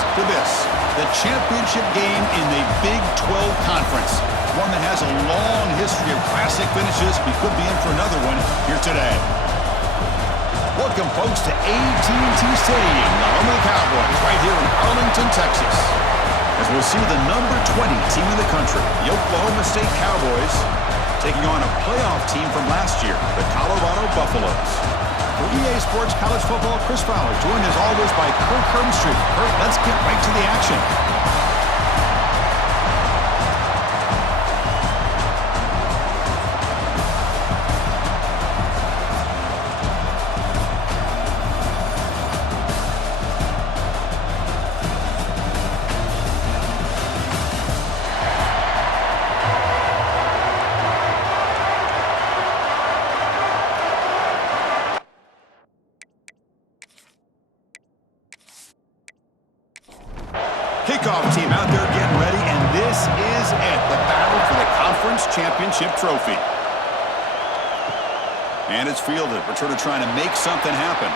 it to this, the championship game in the Big 12 Conference. One that has a long history of classic finishes. We could be in for another one here today. Welcome, folks, to AT&T Stadium, the home of the Cowboys, right here in Arlington, Texas. As we'll see the number 20 team in the country, the Oklahoma State Cowboys, taking on a playoff team from last year, the Colorado Buffaloes. For EA Sports College Football, Chris Fowler, joined as always by Kirk Hermstreet. Kirk, let's get right to the action. Kickoff team out there getting ready, and this is it, the battle for the conference championship trophy. And it's fielded. Returner trying to make something happen.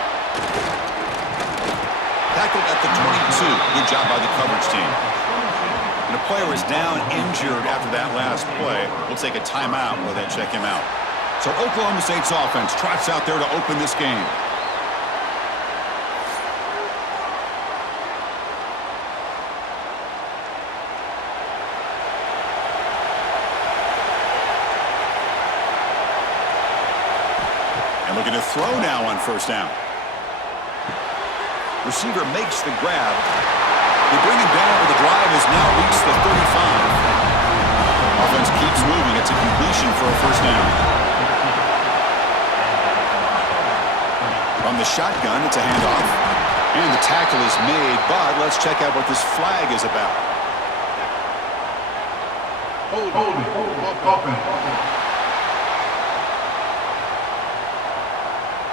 Tackled at the 22. Good job by the coverage team. And a player is down injured after that last play. We'll take a timeout while they check him out. So Oklahoma State's offense trots out there to open this game. Looking to throw now on first down. Receiver makes the grab. They bring him down, but the drive has now reached the 35. Offense keeps moving. It's a completion for a first down. From the shotgun, it's a handoff. And the tackle is made, but let's check out what this flag is about.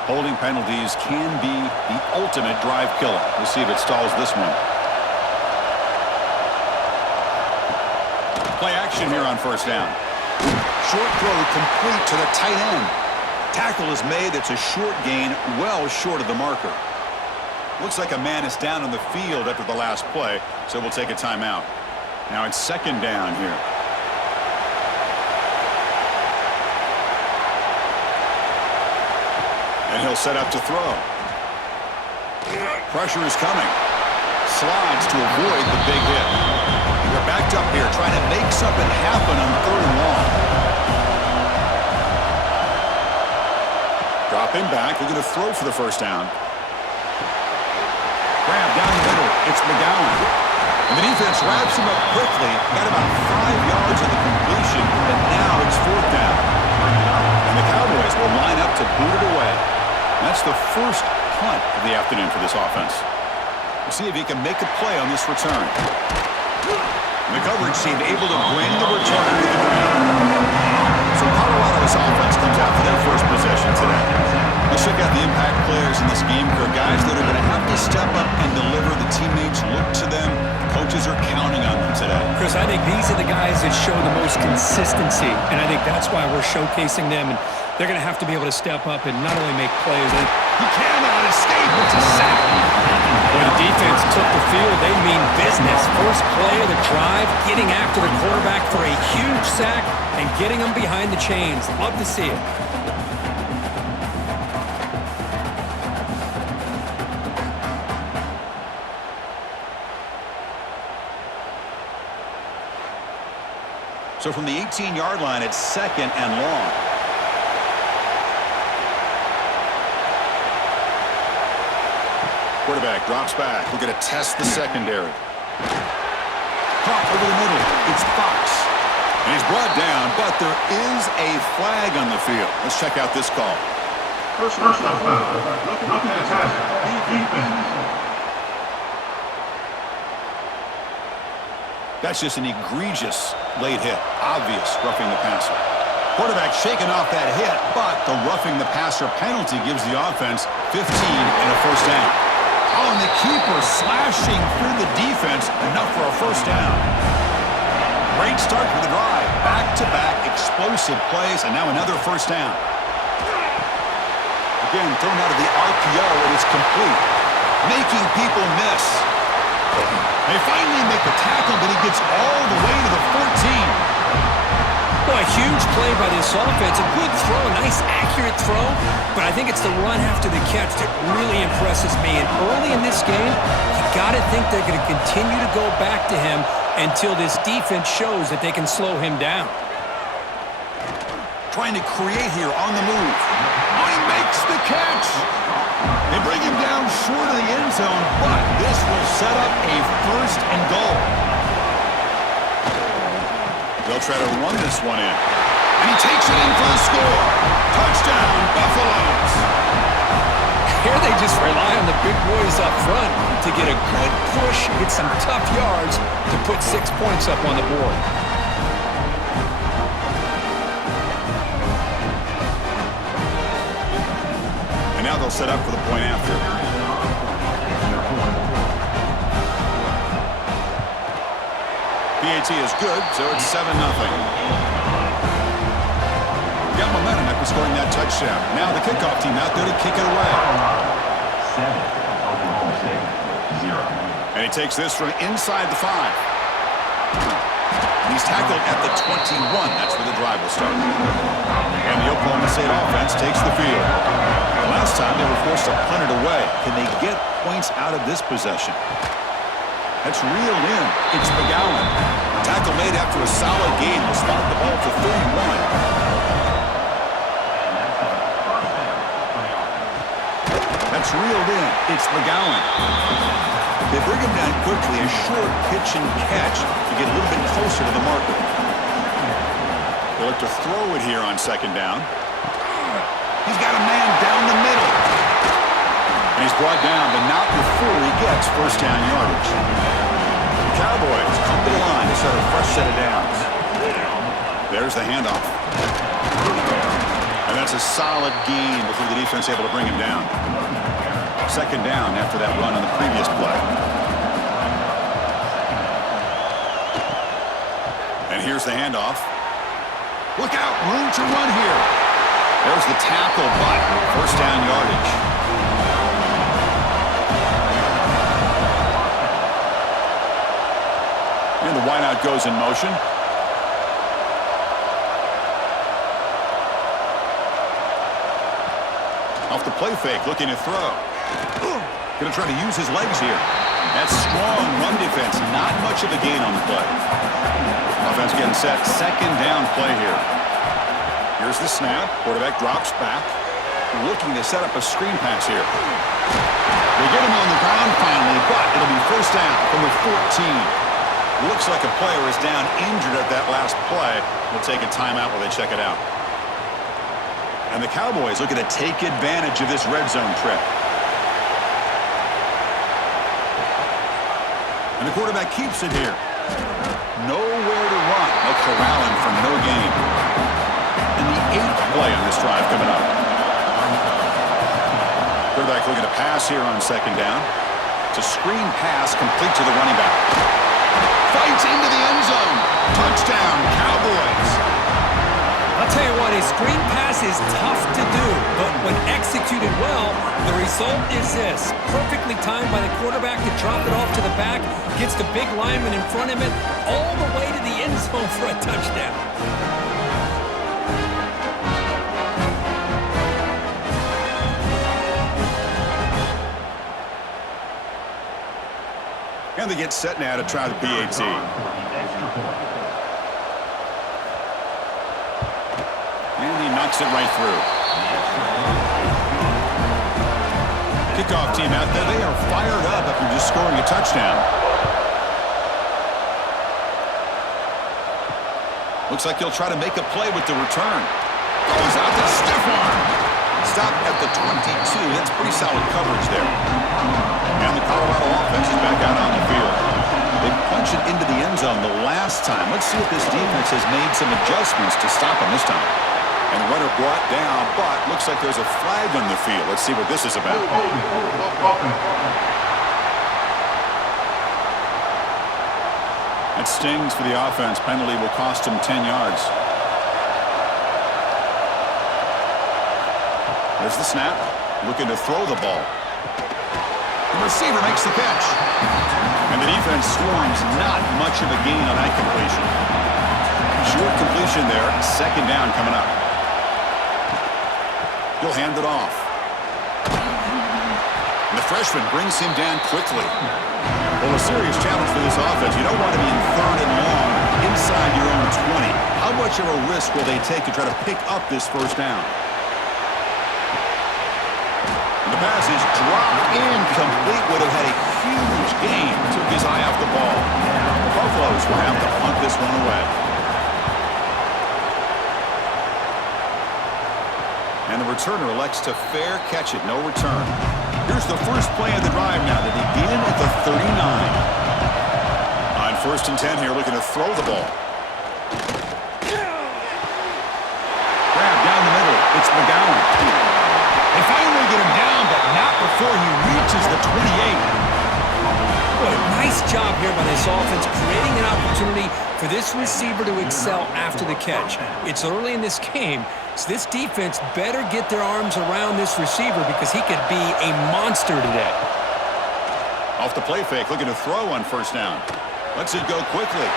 Holding penalties can be the ultimate drive killer. We'll see if it stalls this one. Play action here on first down. Short throw complete to the tight end. Tackle is made. It's a short gain, well short of the marker. Looks like a man is down on the field after the last play, so we'll take a timeout. Now it's second down here. And he'll set up to throw. Pressure is coming. Slides to avoid the big hit. They're backed up here trying to make something happen on third and long. Dropping back. They're going to throw for the first down. Grab down the middle. It's McGowan. And the defense wraps him up quickly. Got about 5 yards of the completion, but now it's fourth down. And the Cowboys will line up to boot it away. That's the first punt of the afternoon for this offense. We'll see if he can make a play on this return. And the coverage team able to bring the return to the ground. So Colorado's offense comes out for their first possession today. Let's check out the impact players in this game. They're guys that are going to have to step up and deliver. The teammates look to them. Coaches are counting on them today. Chris, I think these are the guys that show the most consistency, and I think that's why we're showcasing them. And they're going to have to be able to step up and not only make plays. He cannot escape. It's a sack. When the defense took the field, they mean business. First play of the drive, getting after the quarterback for a huge sack and getting him behind the chains. Love to see it. So from the 18-yard line, it's second and long. Quarterback drops back. We're going to test the secondary. Caught over the middle. It's Fox. And he's brought down, but there is a flag on the field. Let's check out this call. First up, looking to test defense. That's just an egregious late hit. Obvious roughing the passer. Quarterback shaking off that hit, but the roughing the passer penalty gives the offense 15 and a first down. Oh, and the keeper slashing through the defense, enough for a first down. Great start for the drive. Back-to-back explosive plays, and now another first down. Again, thrown out of the RPO, and it's complete. Making people miss. They finally make the tackle, but he gets all the way to the 14. Boy, a huge play by this offense. A good throw, a nice accurate throw, but I think it's the run after the catch that really impresses me. And early in this game, you got to think they're going to continue to go back to him until this defense shows that they can slow him down. Trying to create here on the move. Oh, he makes the catch. They bring him down short of the end zone, but this will set up a 1st and goal. They'll try to run this one in. And he takes it in for the score. Touchdown, Buffaloes. Here they just rely on the big boys up front to get a good push, get some tough yards to put 6 points up on the board. And now they'll set up for the point after. BigXII is good, so it's 7-0. Got momentum after scoring that touchdown. Now the kickoff team out there to kick it away. 7, Oklahoma State, 0. And he takes this from inside the 5. He's tackled at the 21. That's where the drive will start. And the Oklahoma State offense takes the field. Last time they were forced to punt it away. Can they get points out of this possession? That's reeled in. It's McGowan. Tackle made after a solid gain. Will spot the ball for 31. That's reeled in. It's McGowan. They bring him down quickly. A short pitch and catch to get a little bit closer to the marker. They look to throw it here on 2nd down. He's got a man down the middle. And he's brought down, but not before he gets 1st down yardage. The Cowboys come to the line to set a fresh set of downs. There's the handoff. And that's a solid gain before the defense able to bring him down. 2nd down after that run on the previous play. And here's the handoff. Look out, room to run here. There's the tackle, but 1st down yardage. And the wideout goes in motion. Off the play fake, looking to throw. Going to try to use his legs here. That's strong run defense. Not much of a gain on the play. Offense getting set. 2nd down play here. Here's the snap. Quarterback drops back. Looking to set up a screen pass here. They get him on the ground finally, but it'll be 1st down from the 14. Looks like a player is down injured at that last play. We'll take a timeout while they check it out. And the Cowboys looking to take advantage of this red zone trip. And the quarterback keeps it here. Nowhere to run. They'll corral him from no gain. And the 8th play on this drive coming up. Quarterback looking to pass here on 2nd down. It's a screen pass complete to the running back. Fights into the end zone. Touchdown, Cowboys. I'll tell you what, a screen pass is tough to do, but when executed well, the result is this. Perfectly timed by the quarterback to drop it off to the back, gets the big lineman in front of him, all the way to the end zone for a touchdown. And they get set now to try the BigXII. And he knocks it right through. Kickoff team out there. They are fired up after just scoring a touchdown. Looks like he'll try to make a play with the return. Goes out to stiff arm. Stop at the 22. That's pretty solid coverage there. And the Colorado offense is back out on the field. They punched it into the end zone the last time. Let's see if this defense has made some adjustments to stop him this time. And the runner brought down, but looks like there's a flag on the field. Let's see what this is about. That stings for the offense. Penalty will cost him 10 yards. There's the snap. Looking to throw the ball. The receiver makes the catch. And the defense defense swarms, not much of a gain on that completion. Short completion there, second down coming up. He'll hand it off. And the freshman brings him down quickly. Well, a serious challenge for this offense. You don't want to be in third and long inside your own 20. How much of a risk will they take to try to pick up this first down? And the pass is dropped incomplete. Would have had a huge gain. Took his eye off the ball. The Buffaloes will have to punt this one away. And the returner elects to fair catch it. No return. Here's the first play of the drive now. They begin at the 39. On 1st and 10 here, looking to throw the ball. Grab down the middle. It's McGowan. They finally get him down, but not before he reaches the 28. What a nice job here by this offense, creating an opportunity for this receiver to excel after the catch. It's early in this game, so this defense better get their arms around this receiver because he could be a monster today. Off the play fake, looking to throw on 1st down. Lets it go quickly.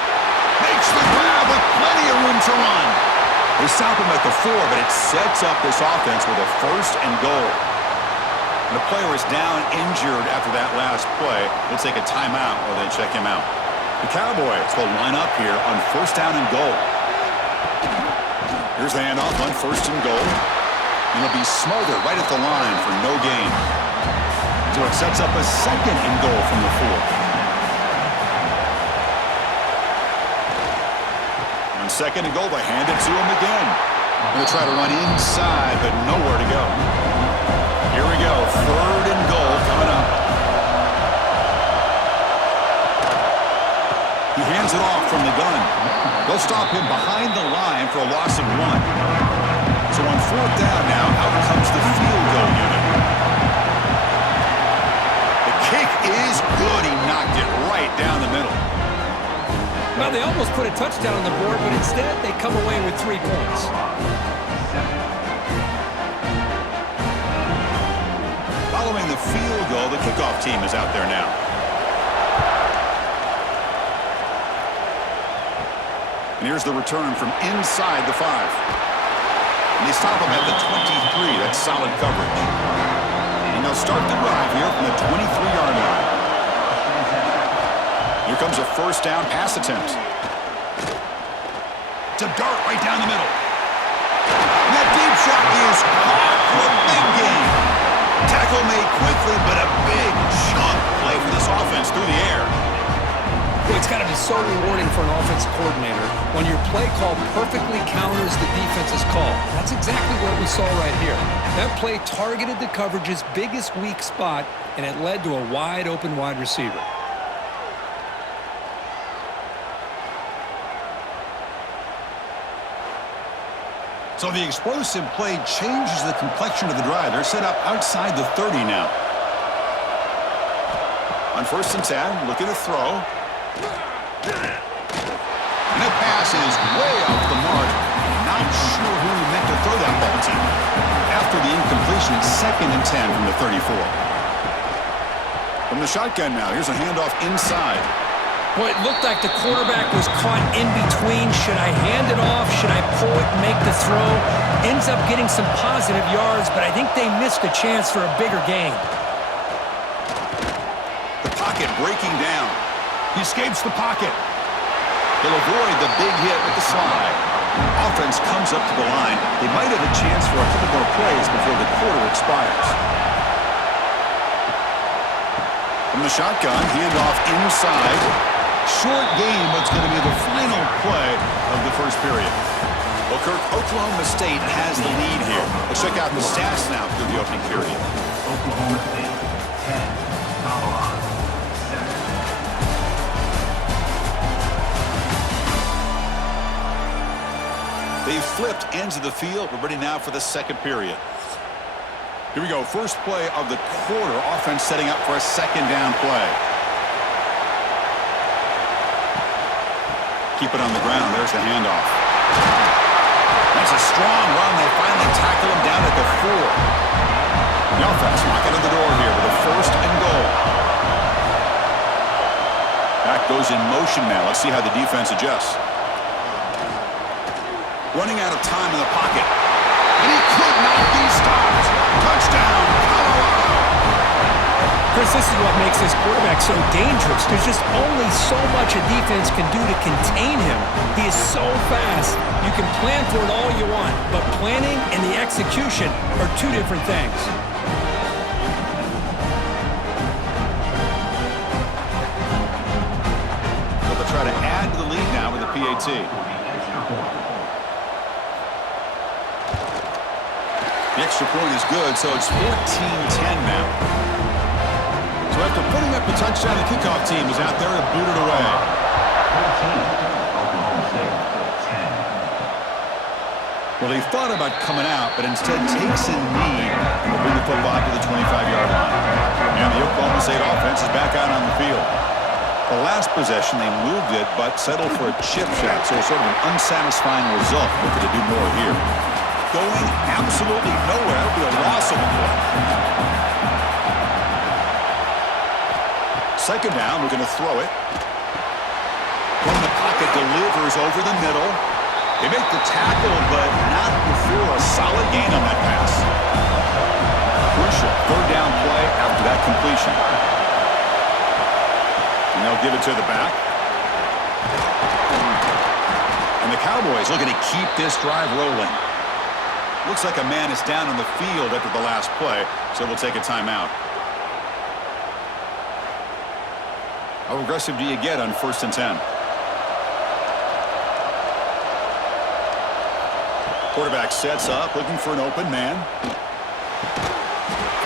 Makes the grab with plenty of room to run. They stop him at the 4, but it sets up this offense with a 1st and goal. And the player is down injured after that last play. We'll take a timeout while they check him out. The Cowboys will line up here on 1st down and goal. Here's the handoff on 1st and goal. And it'll be smothered right at the line for no gain. So it sets up a 2nd and goal from the 4. On 2nd and goal, they hand it to him again. Going to try to run inside, but nowhere to go. Here we go, 3rd and goal coming up. He hands it off from the gun. They'll stop him behind the line for a loss of 1. So on 4th down now, out comes the field goal unit. The kick is good. He knocked it right down the middle. Well, they almost put a touchdown on the board, but instead they come away with 3 points. Following the field goal, the kickoff team is out there now. And here's the return from inside the 5. And they stop him at the 23. That's solid coverage. And they'll start the drive here from the 23-yard line. Here comes a 1st down pass attempt. It's a dart right down the middle. And that deep shot is caught for a big gain. Tackle made quickly, but a big chunk play for this offense through the air. Well, it's got to be so rewarding for an offensive coordinator when your play call perfectly counters the defense's call. That's exactly what we saw right here. That play targeted the coverage's biggest weak spot, and it led to a wide-open wide receiver. So the explosive play changes the complexion of the drive. They're set up outside the 30 now. On 1st and 10, looking to throw. And that pass is way off the mark. Not sure who he meant to throw that ball to. After the incompletion, 2nd and 10 from the 34. From the shotgun now, here's a handoff inside. Boy, it looked like the quarterback was caught in between. Should I hand it off? Should I pull it and make the throw? Ends up getting some positive yards, but I think they missed a chance for a bigger gain. The pocket breaking down. He escapes the pocket. He'll avoid the big hit with the slide. Offense comes up to the line. They might have a chance for a couple more plays before the quarter expires. From the shotgun, handoff inside. Short game, but it's going to be the final play of the first period. Well, Kirk, Oklahoma State has the lead here. Let's check out the stats now through the opening period. Oklahoma State, 10. Babylon, 7. They've flipped ends of the field. We're ready now for the 2nd period. Here we go. First play of the quarter. Offense setting up for a 2nd down play. Keep it on the ground. There's the handoff. That's a strong run. They finally tackle him down at the 4. The offense knocking on the door here with a 1st and goal. Back goes in motion now. Let's see how the defense adjusts. Running out of time in the pocket. And he could not be stopped. Touchdown, Colorado. Chris, this is what makes this quarterback so dangerous. There's just only so much a defense can do to contain him. He is so fast. You can plan for it all you want, but planning and the execution are two different things. So they'll try to add to the lead now with a PAT. The extra point is good, so it's 14-10 now. So after putting up the touchdown, the kickoff team is out there to boot it away. 14, Oklahoma State, 10. Well, he thought about coming out, but instead takes a knee and will bring the football to the 25-yard line. And the Oklahoma State offense is back out on the field. The last possession, they moved it, but settled for a chip shot, so sort of an unsatisfying result. Looking to do more here. Going absolutely nowhere. It'll be a loss of the play. Second down, we're going to throw it. From the pocket, delivers over the middle. They make the tackle, but not before a solid gain on that pass. Crucial third down play after that completion. And they'll give it to the back. And the Cowboys looking to keep this drive rolling. Looks like a man is down on the field after the last play, so we'll take a timeout. How aggressive do you get on 1st and 10? Quarterback sets up, looking for an open man.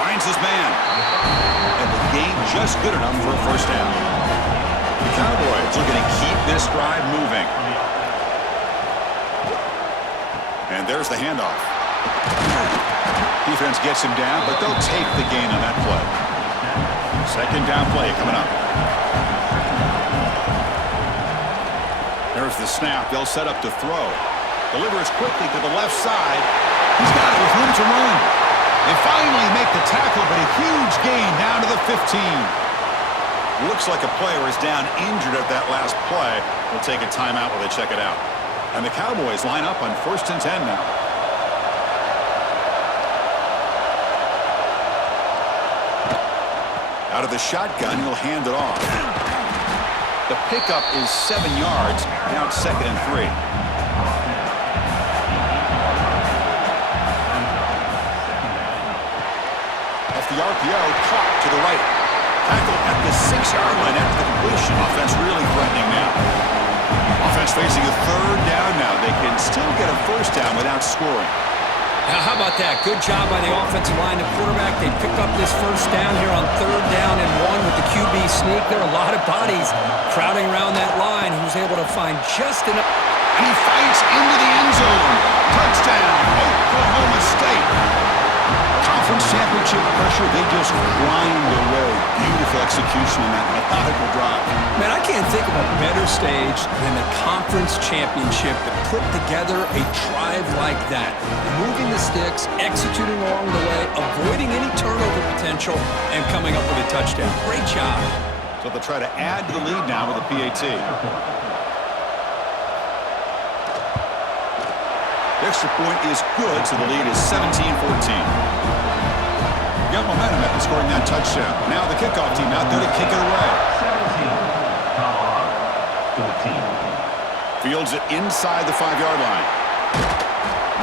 Finds his man. And the gain just good enough for a first down. The Cowboys are going to keep this drive moving. And there's the handoff. Defense gets him down, but they'll take the gain on that play. Second down play coming up. There's the snap. They'll set up to throw. Delivers quickly to the left side. He's got it with room to run. They finally make the tackle, but a huge gain down to the 15. Looks like a player is down injured at that last play. We'll take a timeout while they check it out. And the Cowboys line up on 1st and 10 now. Out of the shotgun, he'll hand it off. The pickup is 7 yards. Now it's 2nd and 3. Off the RPO, caught to the right. Tackle at the 6-yard line after the completion. Offense really threatening now. Offense facing a third down now. They can still get a first down without scoring. Now, how about that? Good job by the offensive line and quarterback. They pick up this first down here on 3rd down and 1 with the QB sneak. There are a lot of bodies crowding around that line. He was able to find just enough. And he fights into the end zone. Touchdown, Oklahoma State. Conference championship pressure, they just grind away. Beautiful execution in that methodical drive. Man, I can't think of a better stage than the conference championship to put together a drive like that. Moving the sticks, executing along the way, avoiding any turnover potential, and coming up with a touchdown. Great job. So they'll try to add to the lead now with a PAT. The extra point is good, so the lead is 17-14. Got momentum after scoring that touchdown. Now the kickoff team out there to kick it away. 17, Colorado, 14. Fields it inside the 5-yard line.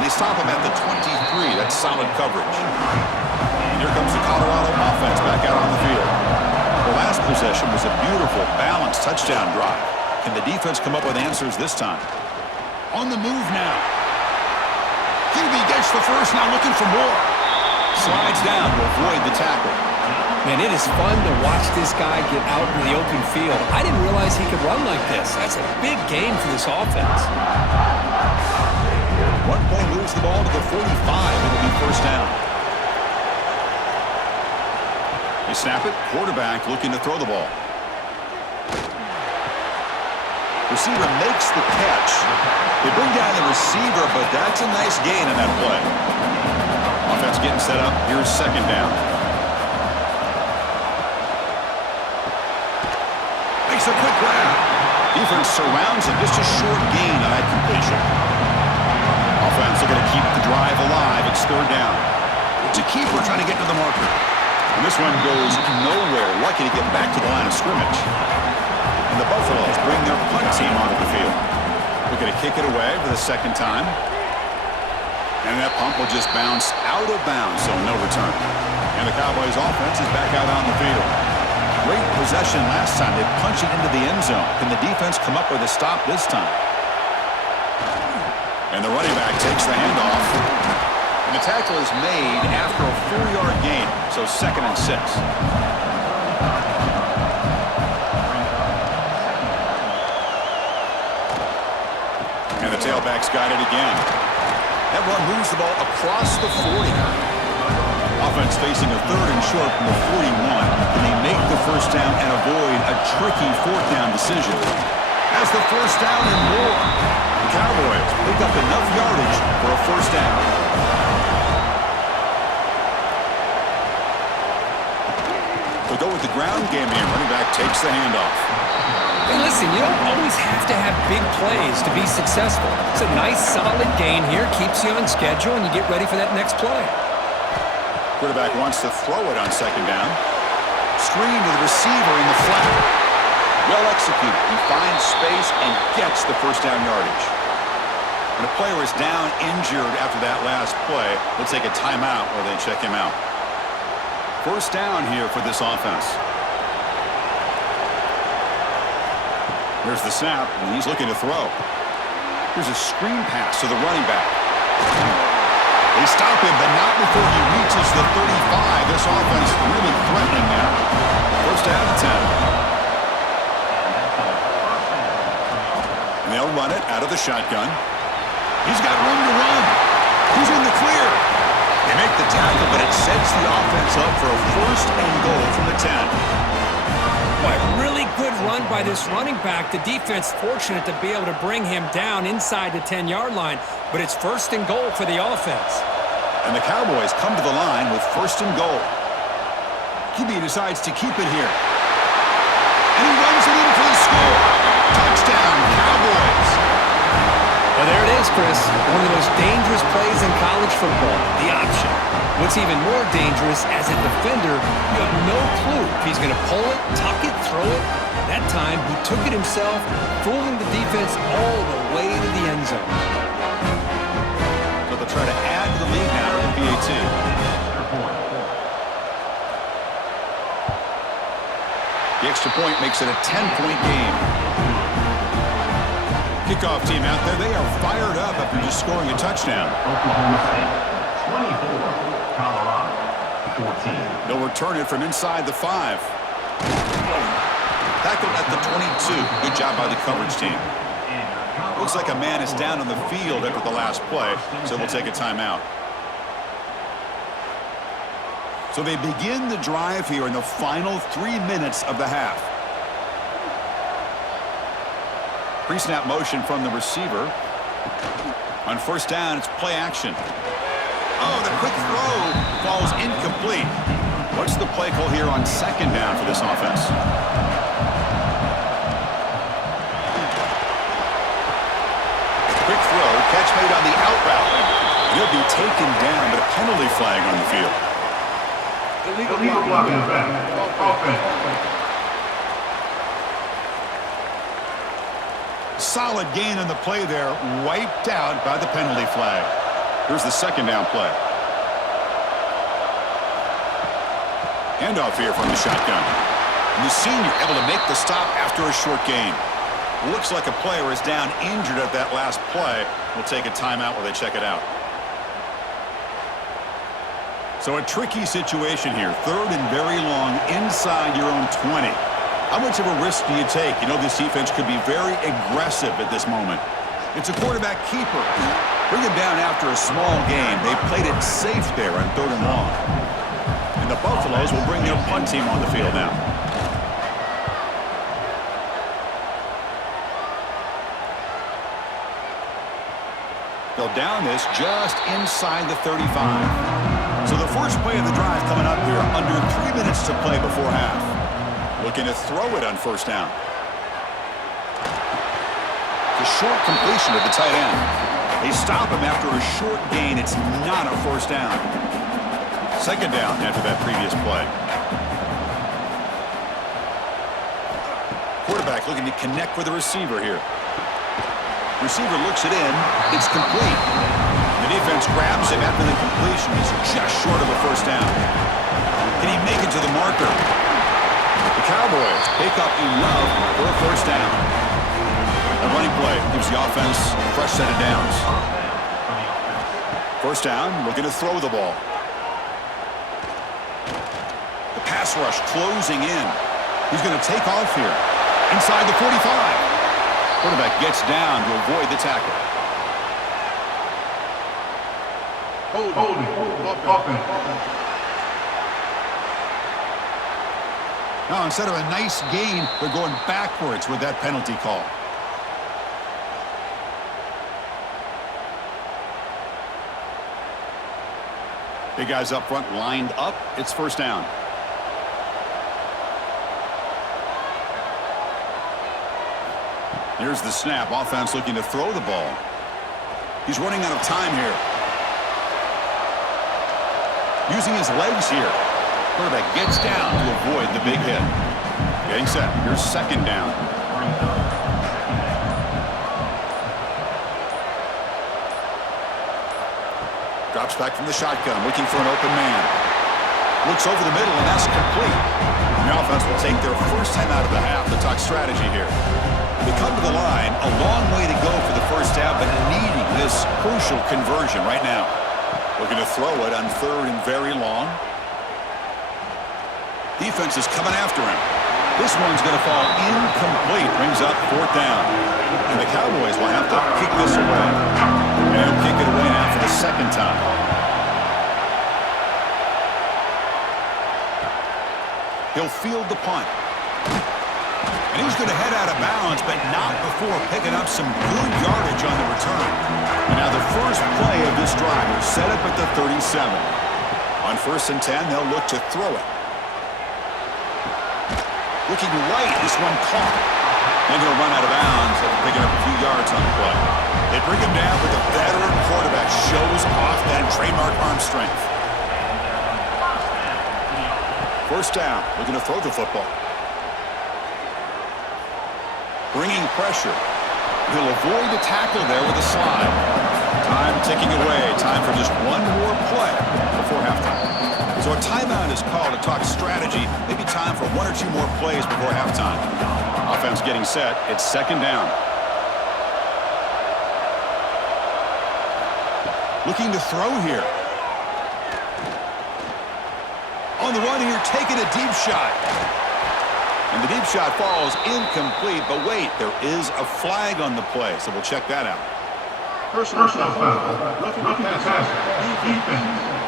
And they stop him at the 23. That's solid coverage. And here comes the Colorado offense back out on the field. The last possession was a beautiful, balanced touchdown drive. Can the defense come up with answers this time? On the move now. QB gets the first, now looking for more. Slides down to avoid the tackle. Man, it is fun to watch this guy get out in the open field. I didn't realize he could run like this. That's a big game for this offense. 1 point moves the ball to the 45. It'll be first down. They snap it. Quarterback looking to throw the ball. Receiver makes the catch. They bring down the receiver, but that's a nice gain in that play. Offense getting set up. Here's second down. They makes a quick grab. Defense surrounds him. Just a short gain on that completion. Offense looking to keep the drive alive. It's third down. It's a keeper trying to get to the marker. And this one goes nowhere. Lucky to get back to the line of scrimmage. And the Buffaloes bring their punt team onto the field. Looking to kick it away for the second time. And that punt will just bounce out of bounds, so no return. And the Cowboys offense is back out on the field. Great possession last time. They punched it into the end zone. Can the defense come up with a stop this time? And the running back takes the handoff. And the tackle is made after a 4-yard gain, so 2nd and 6. And the tailback's got it again. That run moves the ball across the 40. Offense facing a 3rd and short from the 41. Can they make the first down and avoid a tricky 4th down decision? As the first down and more, the Cowboys pick up enough yardage for a first down. They'll go with the ground game here. Running back takes the handoff. Hey, listen, you don't always have to have big plays to be successful. It's a nice, solid gain here. Keeps you on schedule, and you get ready for that next play. Quarterback wants to throw it on 2nd down. Screen to the receiver in the flat. Well executed. He finds space and gets the first down yardage. When a player is down injured after that last play, they'll take a timeout or they check him out. First down here for this offense. Here's the snap, and he's looking to throw. Here's a screen pass to the running back. They stop him, but not before he reaches the 35. This offense really threatening now. First down and 10. And they'll run it out of the shotgun. He's got room to run. He's in the clear. They make the tackle, but it sets the offense up for a first and goal from the 10. Boy, really good run by this running back. The defense fortunate to be able to bring him down inside the 10-yard line, but it's first and goal for the offense. And the Cowboys come to the line with first and goal. QB decides to keep it here. And he runs it in for the score. Touchdown, Cowboys. Well, there it is, Chris. One of the most dangerous plays in college football, the option. What's even more dangerous, as a defender, you have no clue if he's going to pull it, tuck it, throw it. That time, he took it himself, fooling the defense all the way to the end zone. So they'll try to add to the lead now to the BigXII. The extra point makes it a 10-point game. Kickoff team out there, they are fired up after just scoring a touchdown. Oklahoma State, 24. Colorado, 14. They'll return it from inside the 5. Tackled at the 22. Good job by the coverage team. Looks like a man is down on the field after the last play, so we'll take a timeout. So they begin the drive here in the final 3 minutes of the half. Pre-snap motion from the receiver. On first down, it's play action. Oh, the quick throw falls incomplete. What's the play call here on second down for this offense? Quick throw, catch made on the out route. He'll be taken down, but a penalty flag on the field. Illegal blocking offense. Solid gain on the play there, wiped out by the penalty flag. Here's the second down play. Handoff here from the shotgun. And the senior able to make the stop after a short gain. Looks like a player is down injured at that last play. We'll take a timeout while they check it out. So a tricky situation here. Third and very long inside your own 20. How much of a risk do you take? You know this defense could be very aggressive at this moment. It's a quarterback keeper. Bring him down after a small gain. They played it safe there on third and long. And the Buffaloes will bring their punt team on the field now. They'll down this just inside the 35. So the first play of the drive coming up here under 3 minutes to play before half. Looking to throw it on first down. It's a short completion to the tight end. They stop him after a short gain. It's not a first down. Second down after that previous play. Quarterback looking to connect with the receiver here. Receiver looks it in. It's complete. The defense grabs him after the completion. He's just short of a first down. Can he make it to the marker? The Cowboys pick up enough for a first down. A running play gives the offense a fresh set of downs. First down, looking to throw the ball. The pass rush closing in. He's going to take off here. Inside the 45. Quarterback gets down to avoid the tackle. Holding. Offense. Now, instead of a nice gain, they're going backwards with that penalty call. Big guys up front lined up. It's first down. Here's the snap. Offense looking to throw the ball. He's running out of time here. Using his legs here. Quarterback gets down to avoid the big hit. Getting set. Here's second down. Drops back from the shotgun, looking for an open man. Looks over the middle, and that's complete. The offense will take their first time out of the half to talk strategy here. They come to the line, a long way to go for the first down, but needing this crucial conversion right now. Looking to throw it on third and very long. Defense is coming after him. This one's going to fall incomplete. Brings up fourth down. And the Cowboys will have to kick this away. And he'll kick it away now for the second time. He'll field the punt. And he's going to head out of bounds, but not before picking up some good yardage on the return. And now the first play of this drive is set up at the 37. On 1st and 10, they'll look to throw it. Looking right, this one caught. And he'll run out of bounds after picking up a few yards on the play. They bring him down, but the veteran quarterback shows off that trademark arm strength. First down, looking to throw the football. Bringing pressure. He'll avoid the tackle there with a slide. Time ticking away. Time for just one more play before halftime. So a timeout is called to talk strategy. Maybe time for one or two more plays before halftime. Offense getting set. It's second down. Looking to throw here. On the run here, taking a deep shot. And the deep shot falls incomplete. But wait, there is a flag on the play, so we'll check that out. Personal foul. Roughing the pass. Defense.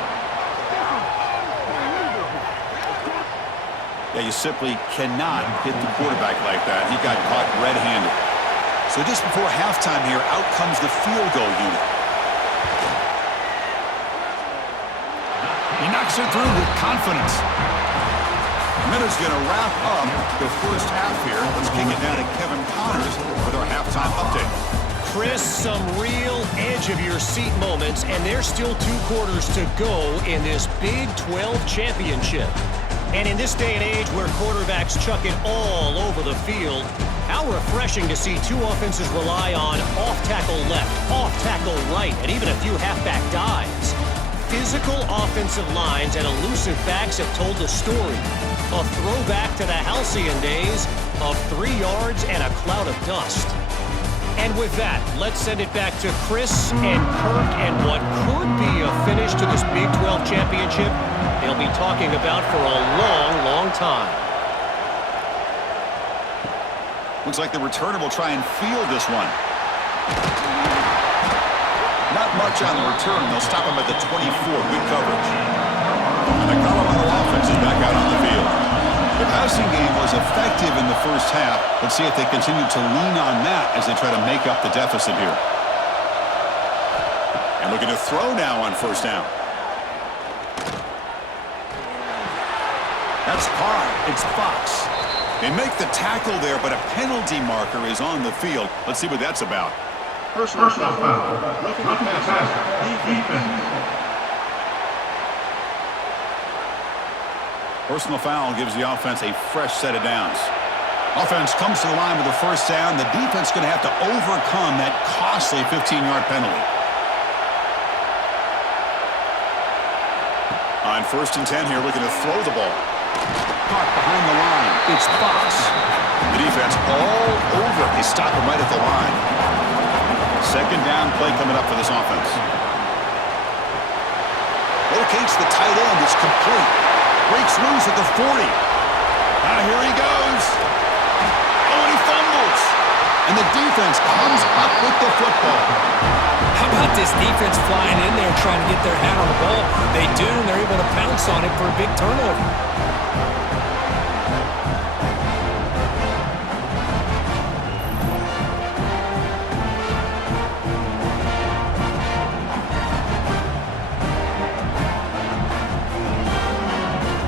Yeah, you simply cannot hit the quarterback like that. He got caught red-handed. So just before halftime here, out comes the field goal unit. He knocks it through with confidence. Minute's going to wrap up the first half here. Let's kick it down to Kevin Connors with our halftime update. Chris, some real edge-of-your-seat moments, and there's still 2 quarters to go in this Big 12 championship. And in this day and age where quarterbacks chuck it all over the field, how refreshing to see 2 offenses rely on off-tackle left, off-tackle right, and even a few halfback dives. Physical offensive lines and elusive backs have told the story. A throwback to the halcyon days of 3 yards and a cloud of dust. And with that, let's send it back to Chris and Kirk and what could be a finish to this Big 12 championship they'll be talking about for a long, long time. Looks like the returner will try and field this one. Not much on the return. They'll stop him at the 24. Good coverage. And the Colorado offense is back out on the field. The passing game was effective in the first half. Let's see if they continue to lean on that as they try to make up the deficit here. And looking to throw now on first down. That's par. It's Fox. They make the tackle there, but a penalty marker is on the field. Let's see what that's about. Personal foul. Roughing the passer. Defense. Personal foul gives the offense a fresh set of downs. Offense comes to the line with the first down. The defense going to have to overcome that costly 15-yard penalty. On 1st and 10 here, looking to throw the ball. Caught behind the line. It's Fox. The defense all over it. They stop him right at the line. Second down play coming up for this offense. Locates the tight end. It's complete. Breaks loose at the 40. Here he goes. Oh, and he fumbles. And the defense comes up with the football. How about this defense flying in there trying to get their hand on the ball? They do, and they're able to pounce on it for a big turnover.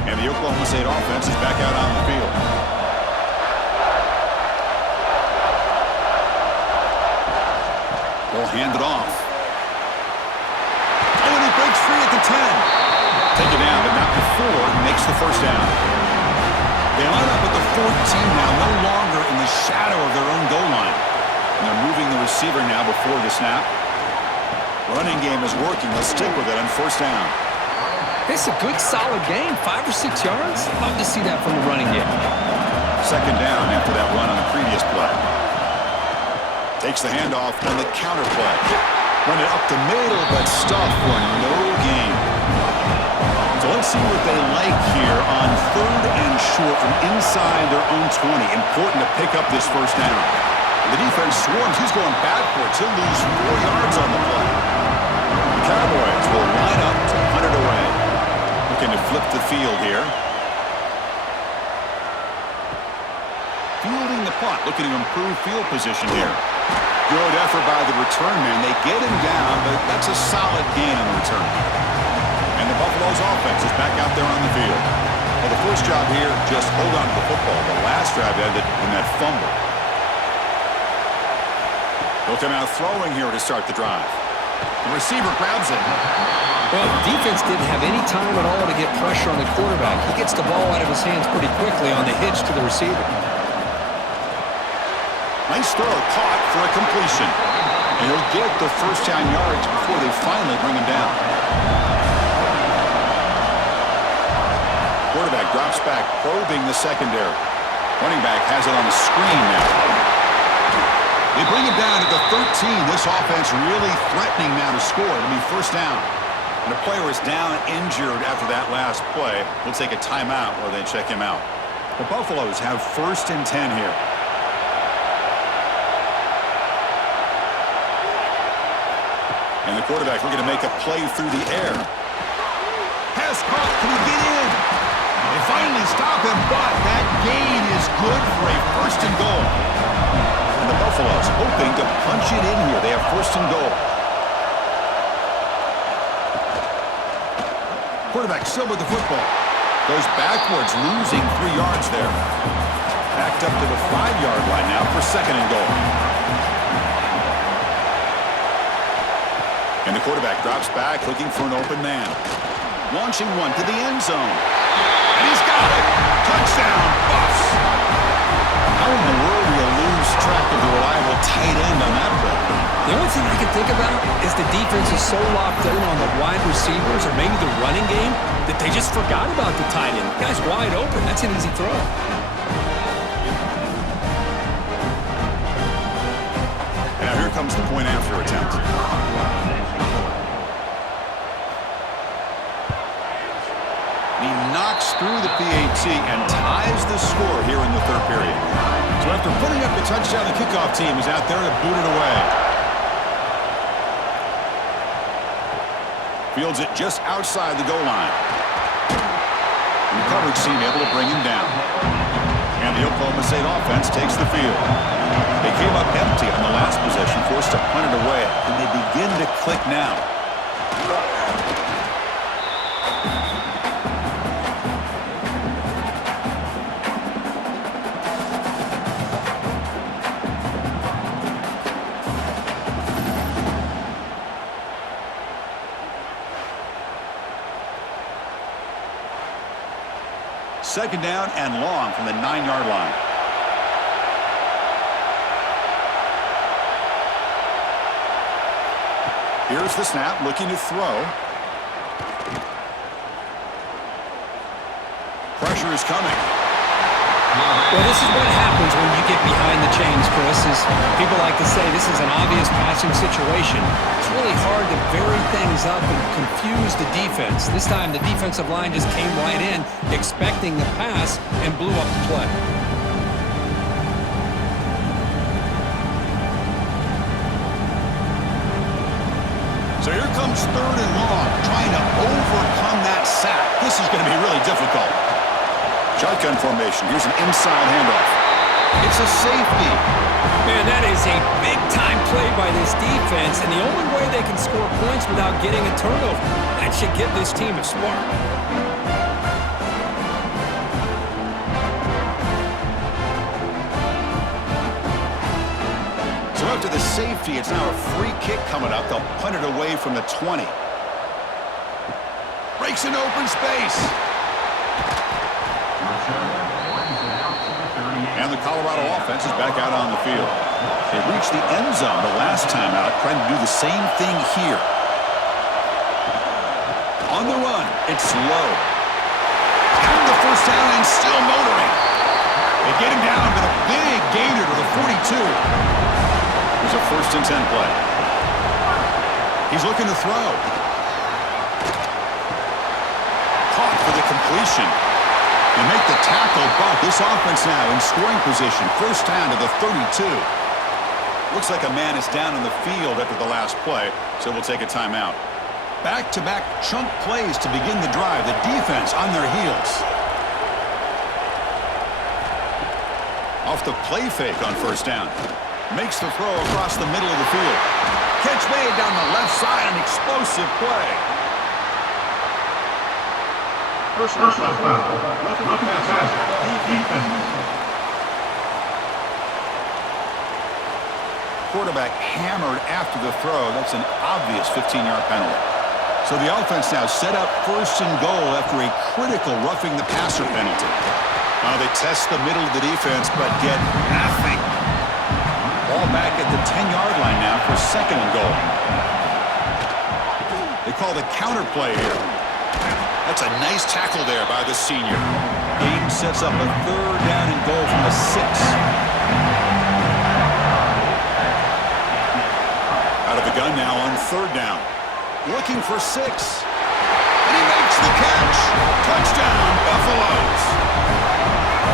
And the Oklahoma State offense is back out on the field. Ball handed off. Oh, and he breaks free at the 10. Taken down, but not before he makes the first down. They line up at the 14 now, no longer in the shadow of their own goal line. And they're moving the receiver now before the snap. Running game is working. They'll stick with it on first down. It's a good, solid game. 5 or 6 yards. Love to see that from the running game. Second down after that run on the previous play. Takes the handoff on the counter play. Run it up the middle, but stuffed for no gain. So let's see what they like here on 3rd and short from inside their own 20. Important to pick up this first down. The defense swarms. He's going backwards. He'll lose 4 yards on the play. The Cowboys will line up to punt it away. Looking to flip the field here. Fielding the punt. Looking to improve field position here. Good effort by the return man. They get him down, but that's a solid gain on the return. And the Buffalo's offense is back out there on the field. Well, the first job here, just hold on to the football. The last drive ended in that fumble. Looking out throwing here to start the drive. The receiver grabs it. Well, the defense didn't have any time at all to get pressure on the quarterback. He gets the ball out of his hands pretty quickly on the hitch to the receiver. Nice throw, caught for a completion. And he'll get the first down yards before they finally bring him down. Quarterback drops back, probing the secondary. Running back has it on the screen now. They bring him down at the 13. This offense really threatening now to score. It'll be first down. And the player is down injured after that last play. We'll take a timeout while they check him out. The Buffaloes have 1st and 10 here. And the quarterback looking to make a play through the air. Pass caught. Can he get in? They finally stop him, but that gain is good for a 1st and goal. And the Buffaloes hoping to punch it in here. They have 1st and goal. Quarterback still with the football. Goes backwards, losing 3 yards there. Backed up to the 5-yard line now for 2nd and goal. And the quarterback drops back, looking for an open man. Launching one to the end zone. And he's got it. Touchdown, Buffs. How in the world do you lose track of the reliable tight end on that play? The only thing I can think about is the defense is so locked in on the wide receivers or maybe the running game that they just forgot about the tight end. The guy's wide open. That's an easy throw. And now here comes the point after attempt. He knocks through the PAT and ties the score here in the 3rd period. So after putting up the touchdown, the kickoff team is out there to boot it away. Fields it just outside the goal line. And the coverage team able to bring him down. And the Oklahoma State offense takes the field. They came up empty on the last possession, forced to punt it away. And they begin to click now. second down and long from the 9-yard line. Here's the snap, looking to throw. Pressure is coming. Well, this is what happens when you get behind the chains, Chris. Is people like to say this is an obvious passing situation. It's really hard to vary things up and confuse the defense. This time, the defensive line just came right in, expecting the pass, and blew up the play. So here comes third and long, trying to overcome that sack. This is going to be really difficult. Shotgun formation. Here's an inside handoff. It's a safety. Man, that is a big-time play by this defense, and the only way they can score points without getting a turnover. That should give this team a spark. So after the safety, it's now a free kick coming up. They'll punt it away from the 20. Breaks an open space. And the Colorado offense is back out on the field. They reached the end zone the last time out, trying to do the same thing here. On the run, it's low. Got the first down and still motoring. They get him down with a big gainer to the 42. Here's a 1st and 10 play. He's looking to throw. Caught for the completion. They make the tackle, but this offense now in scoring position. 1st down to the 32. Looks like a man is down in the field after the last play, so we'll take a timeout. Back-to-back chunk plays to begin the drive. The defense on their heels. Off the play fake on 1st down. Makes the throw across the middle of the field. Catch made down the left side, an explosive play. Personal foul. Fantastic. Defense. Quarterback hammered after the throw. That's an obvious 15-yard penalty. So the offense now set up 1st and goal after a critical roughing the passer penalty. They test the middle of the defense, but get nothing. Ball back at the 10-yard line now for 2nd and goal. They call the counter play here. That's a nice tackle there by the senior. Game sets up a 3rd down and goal from the 6. Out of the gun now on 3rd down. Looking for 6. And he makes the catch. Touchdown, Buffaloes.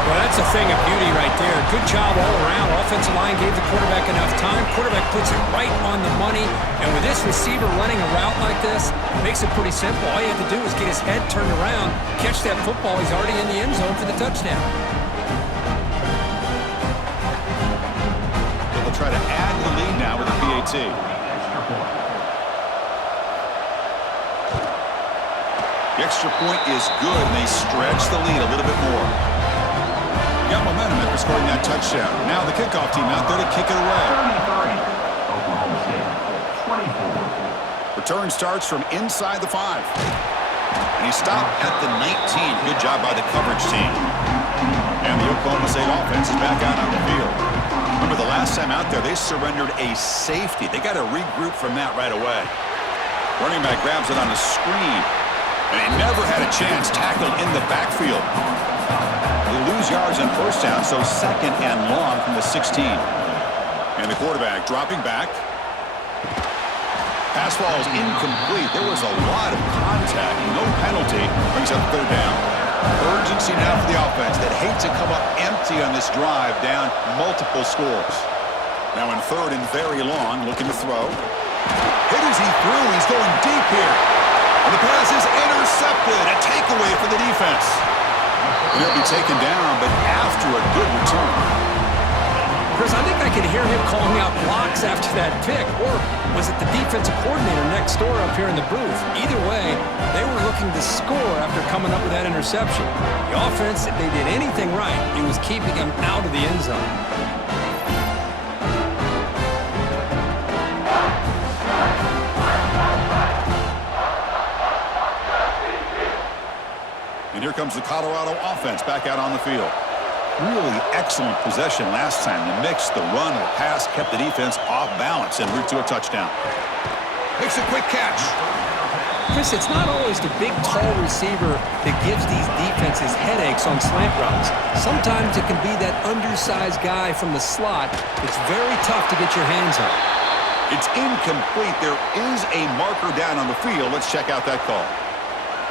Well, that's a thing of beauty right there. Good job all around. Offensive line gave the quarterback enough time. Quarterback puts it right on the money. And with this receiver running a route like this, it makes it pretty simple. All you have to do is get his head turned around, catch that football. He's already in the end zone for the touchdown. They'll try to add to the lead now with a PAT. The extra point is good, and they stretch the lead a little bit more. Got momentum after scoring that touchdown. Now the kickoff team out there to kick it away. Return starts from inside the 5. And he stopped at the 19. Good job by the coverage team. And the Oklahoma State offense is back out on the field. Remember the last time out there, they surrendered a safety. They got to regroup from that right away. Running back grabs it on a screen. And he never had a chance tackled in the backfield. They lose yards on 1st down, so 2nd and long from the 16. And the quarterback dropping back. Pass ball is incomplete. There was a lot of contact. No penalty. Brings up 3rd down. Urgency now for the offense that hate to come up empty on this drive, down multiple scores. Now in 3rd and very long, looking to throw. Hit as he threw. He's going deep here. And the pass is intercepted. A takeaway for the defense. He'll be taken down, but after a good return. Chris, I think I could hear him calling out blocks after that pick. Or was it the defensive coordinator next door up here in the booth? Either way, they were looking to score after coming up with that interception. The offense, if they did anything right, it was keeping them out of the end zone. comes the Colorado offense back out on the field. Really excellent possession last time. The mix, the run, the pass kept the defense off balance en route to a touchdown. Makes a quick catch. Chris, it's not always the big, tall receiver that gives these defenses headaches on slant routes. Sometimes it can be that undersized guy from the slot. It's very tough to get your hands on. It's incomplete. There is a marker down on the field. Let's check out that call.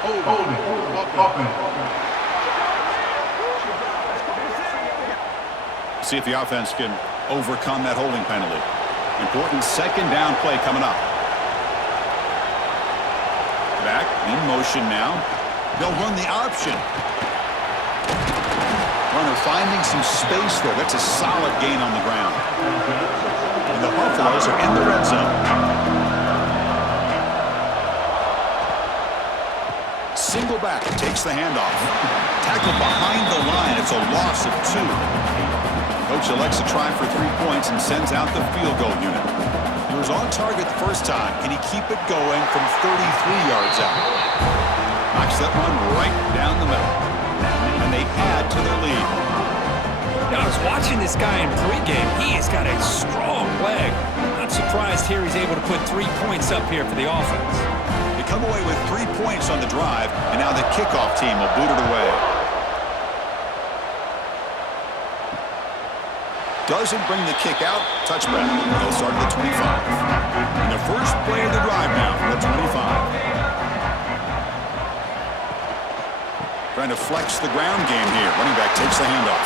Holding. Offense. See if the offense can overcome that holding penalty. Important second down play coming up. Back in motion now. They'll run the option. Runner finding some space there. That's a solid gain on the ground. And the Buffaloes are in the red zone. Single back takes the handoff. Tackle behind the line. It's a loss of 2. Coach elects to try for 3 points and sends out the field goal unit. He was on target the first time. Can he keep it going from 33 yards out? Knocks that one right down the middle. And they add to their lead. I was watching this guy in pregame. He has got a strong leg. Not surprised here he's able to put 3 points up here for the offense. They come away with 3 points on the drive, and now the kickoff team will boot it away. Doesn't bring the kick out. Touchback. They'll start at the 25. And the first play of the drive now from the 25. Trying to flex the ground game here. Running back takes the handoff.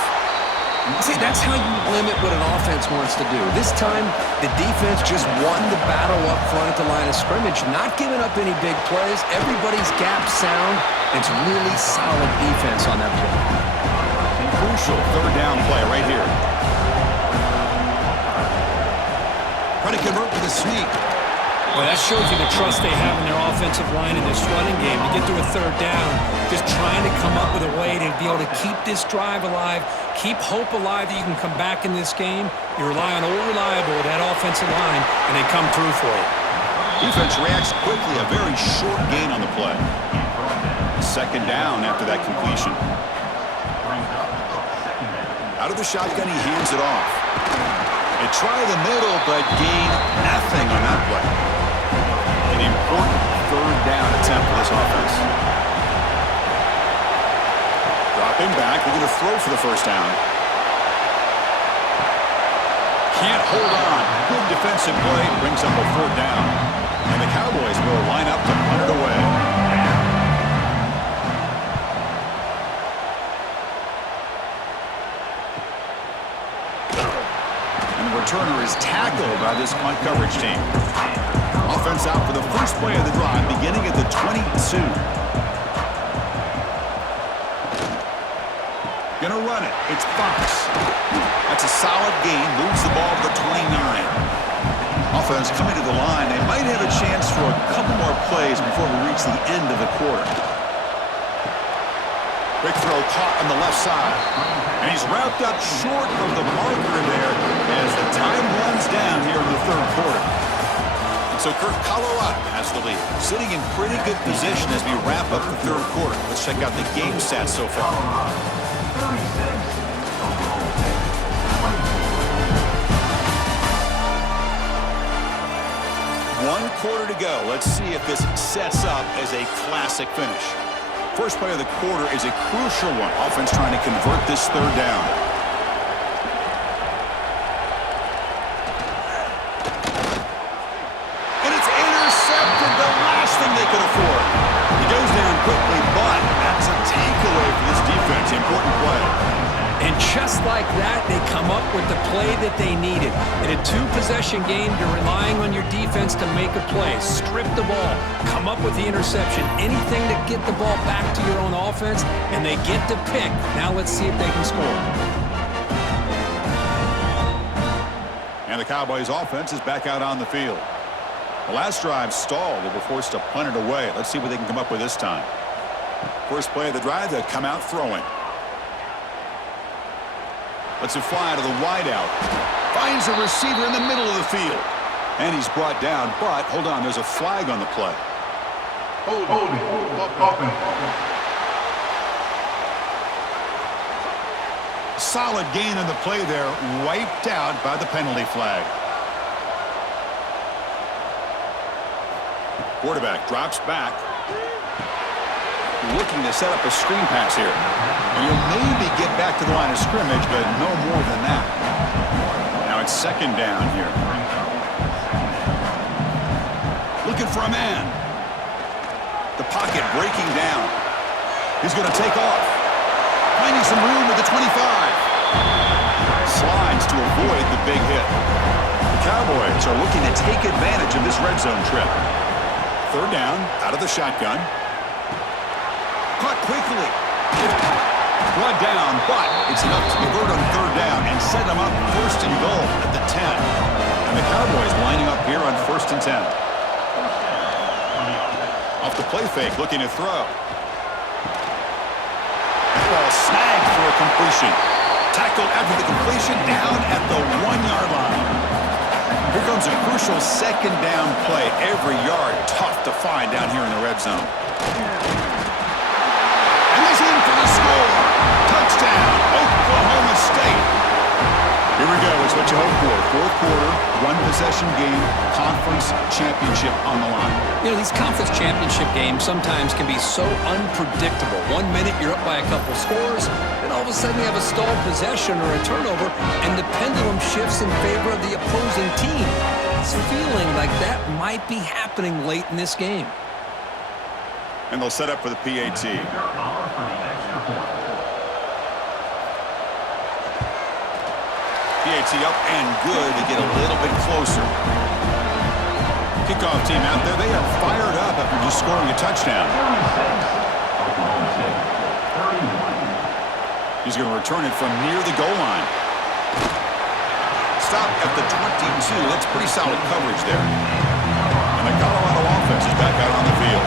See, that's how you limit what an offense wants to do. This time, the defense just won the battle up front at the line of scrimmage, not giving up any big plays. Everybody's gap sound. It's really solid defense on that play. Crucial third down play right here. Trying to convert with a sneak. Well, that shows you the trust they have in their offensive line in this running game. To get to a third down, just trying to come up with a way to be able to keep this drive alive, keep hope alive that you can come back in this game. You rely on old reliable, that offensive line, and they come through for you. Defense reacts quickly. A very short gain on the play. Second down after that completion. Out of the shotgun, he hands it off. They try the middle, but gain nothing on that play. An important third down attempt for this offense. Dropping back, we're going to throw for the first down. Can't hold on. Good defensive play, brings up a fourth down. And the Cowboys will line up to punt it away. Returner is tackled by this punt coverage team. Offense out for the first play of the drive, beginning at the 22. Gonna run it. It's Fox. That's a solid gain. Moves the ball to the 29. Offense coming to the line. They might have a chance for a couple more plays before we reach the end of the quarter. Quick throw caught on the left side. And he's wrapped up short of the marker there as the time runs down here in the third quarter. And so Colorado has the lead. Sitting in pretty good position as we wrap up the third quarter. Let's check out the game stats so far. One quarter to go. Let's see if this sets up as a classic finish. First play of the quarter is a crucial one. Offense trying to convert this third down. And it's intercepted, the last thing they could afford. He goes down quickly, but that's a takeaway for this defense. Important play. And just like that, they come up with the play that they needed. In a two-possession game, you're relying on your defense to make a play. Strip the ball, come up with the interception, anything to get the ball back to your own offense, and they get to pick. Now let's see if they can score. And the Cowboys' offense is back out on the field. The last drive stalled. They were forced to punt it away. Let's see what they can come up with this time. First play of the drive, they'll come out throwing. Lets it fly to the wideout. Finds a receiver in the middle of the field. And he's brought down, but hold on, there's a flag on the play. Holding. Offense. solid gain on the play there, wiped out by the penalty flag. Quarterback drops back. Looking to set up a screen pass here. And he'll maybe get back to the line of scrimmage, but no more than that. Now it's second down here. Looking for a man. The pocket breaking down. He's going to take off. Finding some room at the 25. Slides to avoid the big hit. The Cowboys are looking to take advantage of this red zone trip. Third down, out of the shotgun. Caught quickly. Brought down, but it's enough to convert on third down and set them up first and goal at the 10. And the Cowboys lining up here on first and 10. Off the play fake, looking to throw. Ball snagged for a completion. Tackled after the completion, down at the 1-yard line. Here comes a crucial second down play. Every yard tough to find down here in the red zone. And he's in for the score. Touchdown, Oklahoma State. Here we go. It's what you hope for. Fourth quarter, one-possession game, conference championship on the line. You know, these conference championship games sometimes can be so unpredictable. 1 minute you're up by a couple scores, then all of a sudden you have a stalled possession or a turnover, and the pendulum shifts in favor of the opposing team. It's feeling like that might be happening late in this game. And they'll set up for the PAT. PAT up and good to get a little bit closer. Kickoff team out there, they are fired up after just scoring a touchdown. He's going to return it from near the goal line. Stop at the 22. That's pretty solid coverage there. And the Colorado offense is back out on the field.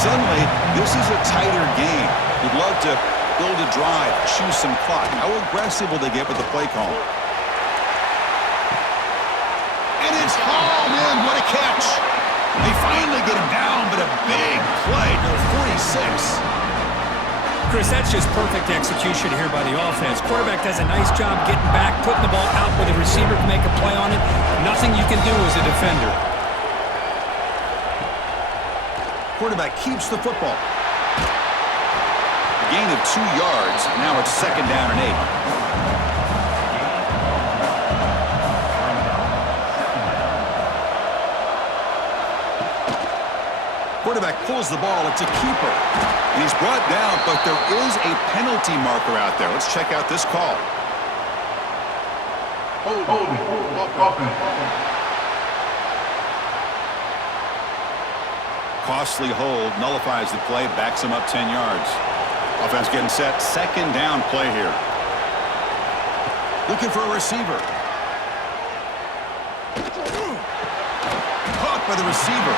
Suddenly, this is a tighter game. You'd love to build a drive, choose some clock. How aggressive will they get with the play call? And it's hauled in. What a catch. They finally get him down, but a big play to the 46. Chris, that's just perfect execution here by the offense. Quarterback does a nice job getting back, putting the ball out where the receiver can make a play on it. Nothing you can do as a defender. Quarterback keeps the football. A gain of 2 yards. Now it's second down and 8. Quarterback pulls the ball. It's a keeper. And he's brought down, but there is a penalty marker out there. Let's check out this call. Costly hold, nullifies the play, backs him up 10 yards. Offense getting set, second down play here. Looking for a receiver. Caught by the receiver.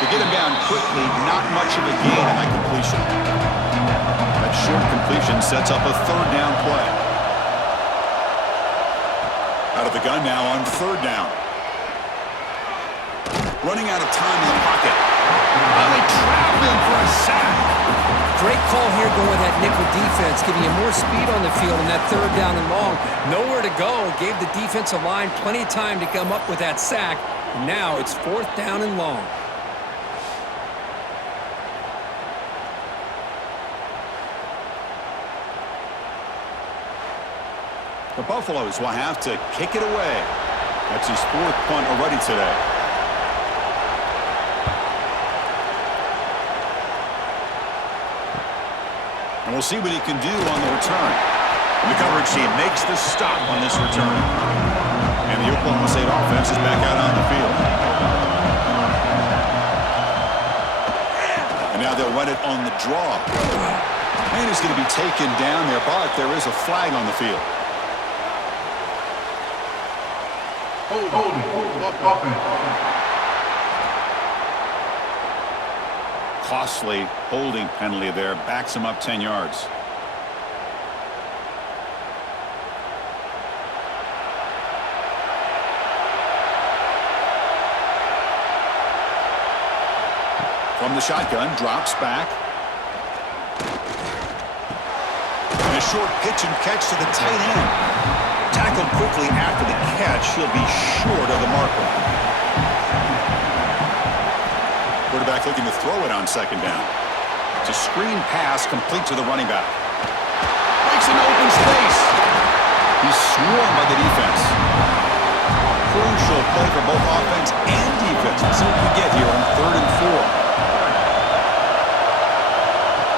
To get him down quickly, not much of a gain on that completion. That short completion sets up a third down play. Out of the gun now on third down. Running out of time in the pocket. Oh, they trap him for a sack. Great call here going with that nickel defense, giving you more speed on the field in that third down and long. Nowhere to go. Gave the defensive line plenty of time to come up with that sack. And now it's fourth down and long. The Buffaloes will have to kick it away. That's his fourth punt already today. And we'll see what he can do on the return. And the coverage team makes the stop on this return. And the Oklahoma State offense is back out on the field. And now they'll run it on the draw. Man is going to be taken down there, but there is a flag on the field. Costly holding penalty there, backs him up 10 yards. From the shotgun, drops back. And a short pitch and catch to the tight end. Tackled quickly after the catch. He'll be short of the marker. Quarterback looking to throw it on second down. It's a screen pass complete to the running back. Breaks into open space. He's swarmed by the defense. Crucial play for both offense and defense. Let's see what we get here on 3rd and 4.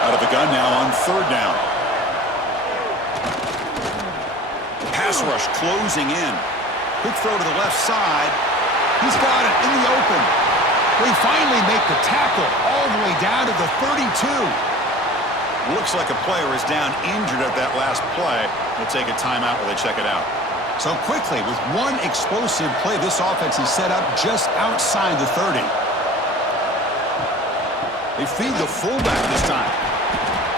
Out of the gun now on 3rd down. Pass rush closing in. Quick throw to the left side. He's got it in the open. We finally make the tackle all the way down to the 32. Looks like a player is down injured at that last play. We'll take a timeout while they check it out. So quickly, with one explosive play, this offense is set up just outside the 30. They feed the fullback this time.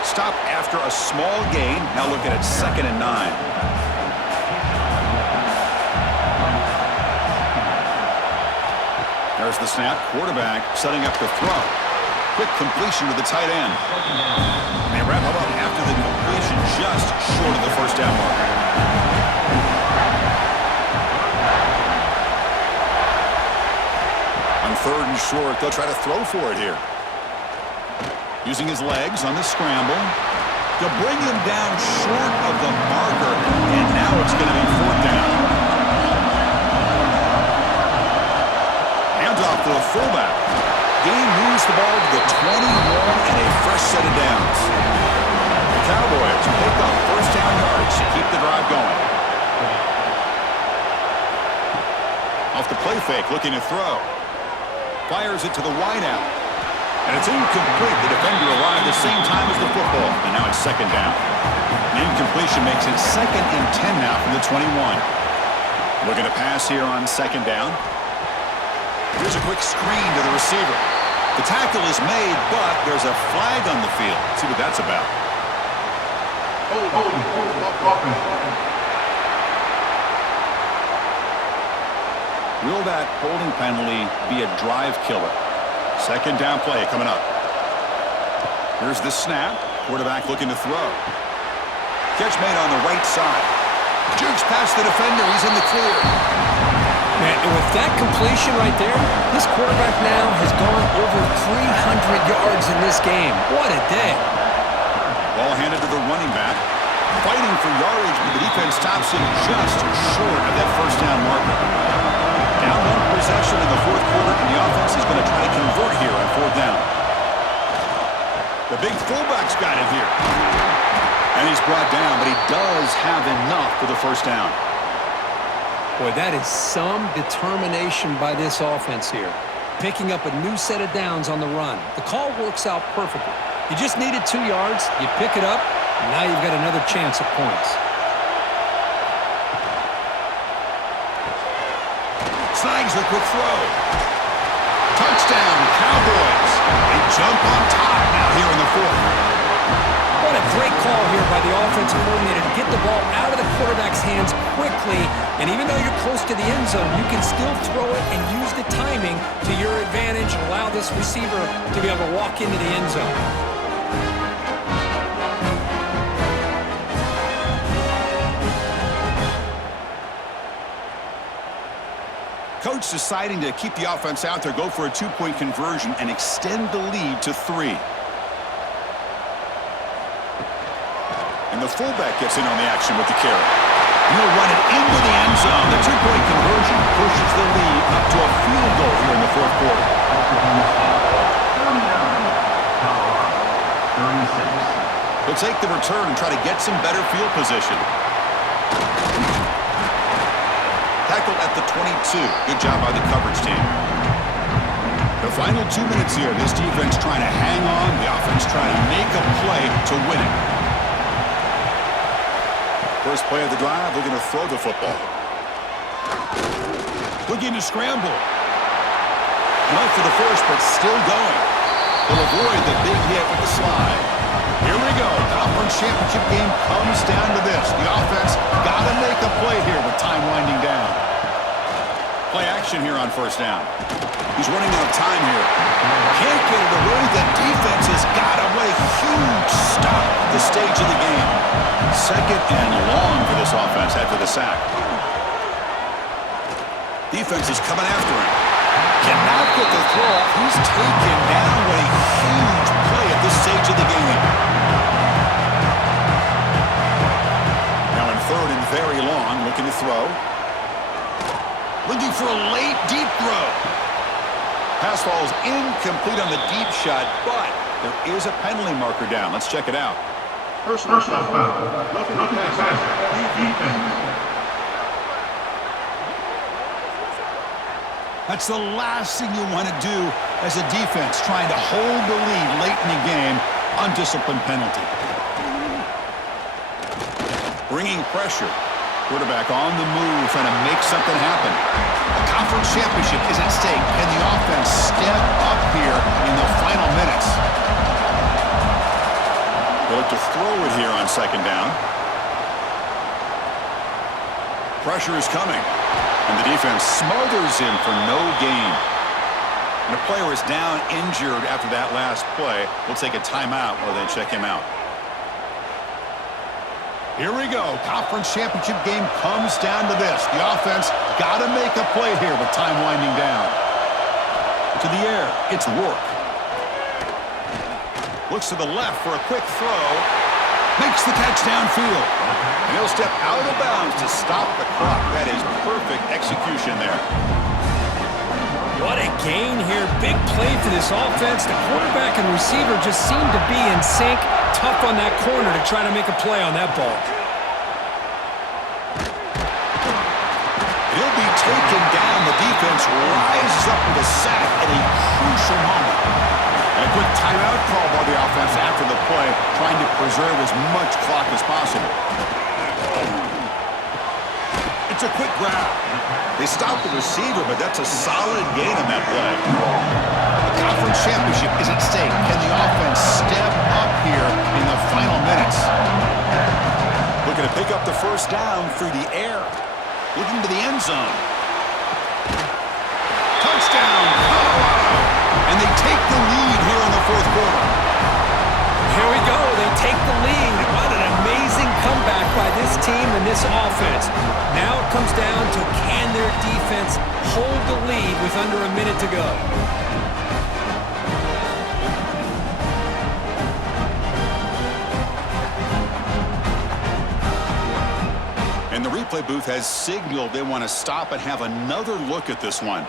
Stop after a small gain. Now look at it, 2nd and 9. There's the snap. Quarterback setting up the throw. Quick completion to the tight end. They wrap it up after the completion, just short of the 1st down mark. On 3rd and short, they'll try to throw for it here. Using his legs on the scramble. They'll bring him down short of the marker, and now it's going to be 4th down. Off to the fullback. Gain moves the ball to the 21 and a fresh set of downs. The Cowboys pick up 1st down yards to keep the drive going. Off the play fake, looking to throw. Fires it to the wideout. And it's incomplete. The defender arrived the same time as the football. And now it's 2nd down. An incompletion makes it 2nd and 10 now from the 21. Looking to pass here on 2nd down. Here's a quick screen to the receiver. The tackle is made, but there's a flag on the field. Let's see what that's about. Will that holding penalty be a drive killer? 2nd down play coming up. Here's the snap. Quarterback looking to throw. Catch made on the right side. Jukes past the defender. He's in the clear. Man, and with that completion right there, this quarterback now has gone over 300 yards in this game. What a day. Ball handed to the running back. Fighting for yardage, but the defense stops him just short of that 1st down marker. Down 1 possession in the 4th quarter, and the offense is going to try to convert here on 4th down. The big fullback's got it here. And he's brought down, but he does have enough for the 1st down. Boy, that is some determination by this offense here. Picking up a new set of downs on the run. The call works out perfectly. You just needed 2 yards, you pick it up, and now you've got another chance at points. Snags the quick throw. Touchdown, Cowboys. They jump on top now here in the 4th. What a great call here by the offensive coordinator to get the ball out of the quarterback's hands quickly. And even though you're close to the end zone, you can still throw it and use the timing to your advantage and allow this receiver to be able to walk into the end zone. Coach deciding to keep the offense out there, go for a 2-point conversion, and extend the lead to 3. And the fullback gets in on the action with the carry. He'll run it into the end zone. The 2-point conversion pushes the lead up to a field goal here in the 4th quarter. 36. He'll take the return and try to get some better field position. Tackled at the 22. Good job by the coverage team. The final 2 minutes here. This defense trying to hang on. The offense trying to make a play to win it. First play of the drive, looking to throw the football. Looking to scramble. Enough for the first, but still going. He'll avoid the big hit with the slide. Here we go. Conference championship game comes down to this. The offense got to make a play here with time winding down. Play action here on first down. He's running out of time here. Can't get it away. The defense has got away. Huge stop at this stage of the game. Second and long for this offense after the sack. Defense is coming after him. Cannot get the throw off. He's taken down. What a huge play at this stage of the game. Now in third and very long, looking to throw. Looking for a late, deep throw. Pass falls incomplete on the deep shot, but there is a penalty marker down. Let's check it out. Personal foul. Roughing the passer. Defense. That's the last thing you want to do as a defense, trying to hold the lead late in the game. Undisciplined penalty. Bringing pressure. Quarterback on the move, trying to make something happen. A conference championship is at stake. Can the offense step up here in the final minutes? They'll look to throw it here on second down. Pressure is coming. And the defense smothers him for no gain. And a player is down injured after that last play. We'll take a timeout while they check him out. Here we go. Conference championship game comes down to this. The offense got to make a play here with time winding down. To the air. It's work. Looks to the left for a quick throw. Makes the catch downfield. And he'll step out of bounds to stop the clock. That is perfect execution there. What a gain here. Big play for this offense. The quarterback and receiver just seem to be in sync. Tough on that corner to try to make a play on that ball. He'll be taken down. The defense rises up with a sack at a crucial moment. And a quick timeout call by the offense after the play, trying to preserve as much clock as possible. It's a quick grab. They stop the receiver, but that's a solid gain on that play. A conference championship is at stake. Can the offense step up here in the final minutes? Looking to pick up the first down through the air. Looking to the end zone. Touchdown, Colorado! And they take the lead here in the fourth quarter. Here we go. They take the lead. What an amazing comeback by this team and this offense. Now it comes down to can their defense hold the lead with under a minute to go. And the replay booth has signaled they want to stop and have another look at this one.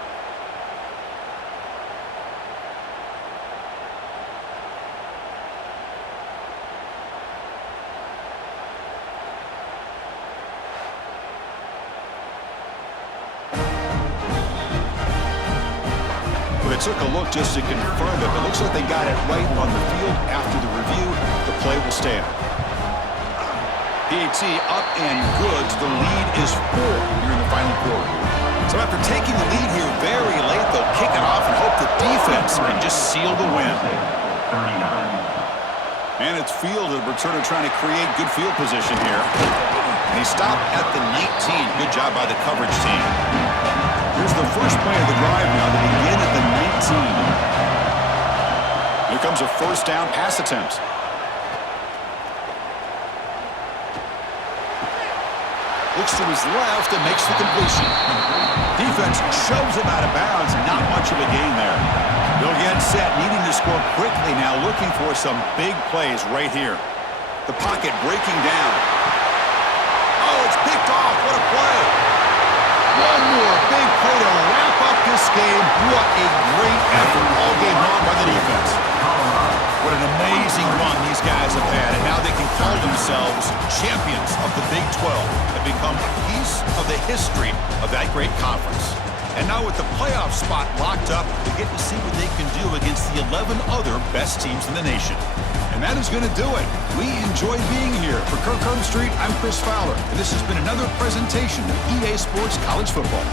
They took a look just to confirm it, but it looks like they got it right on the field. After the review, the play will stand. BigXII up and good. The lead is 4 here in the final quarter. So after taking the lead here very late, they'll kick it off and hope the defense can just seal the win. And it's fielded. Returner trying to create good field position here. And he stopped at the 19. Good job by the coverage team. Here's the first play of the drive now. They begin at the 19. Here comes a first down pass attempt. Looks to his left and makes the completion. Defense shoves him out of bounds. Not much of a gain there. They'll get set, needing to score quickly now, looking for some big plays right here. The pocket breaking down. Oh, it's picked off. What a play. One more big play to wrap up this game. What a great effort all game long by the defense. What an amazing run these guys have had, and now they can call themselves champions of the Big 12 and become a piece of the history of that great conference. And now with the playoff spot locked up, we get to see what they can do against the 11 other best teams in the nation. And that is going to do it. We enjoyed being here. For Kirk Street, I'm Chris Fowler, and this has been another presentation of EA Sports College Football.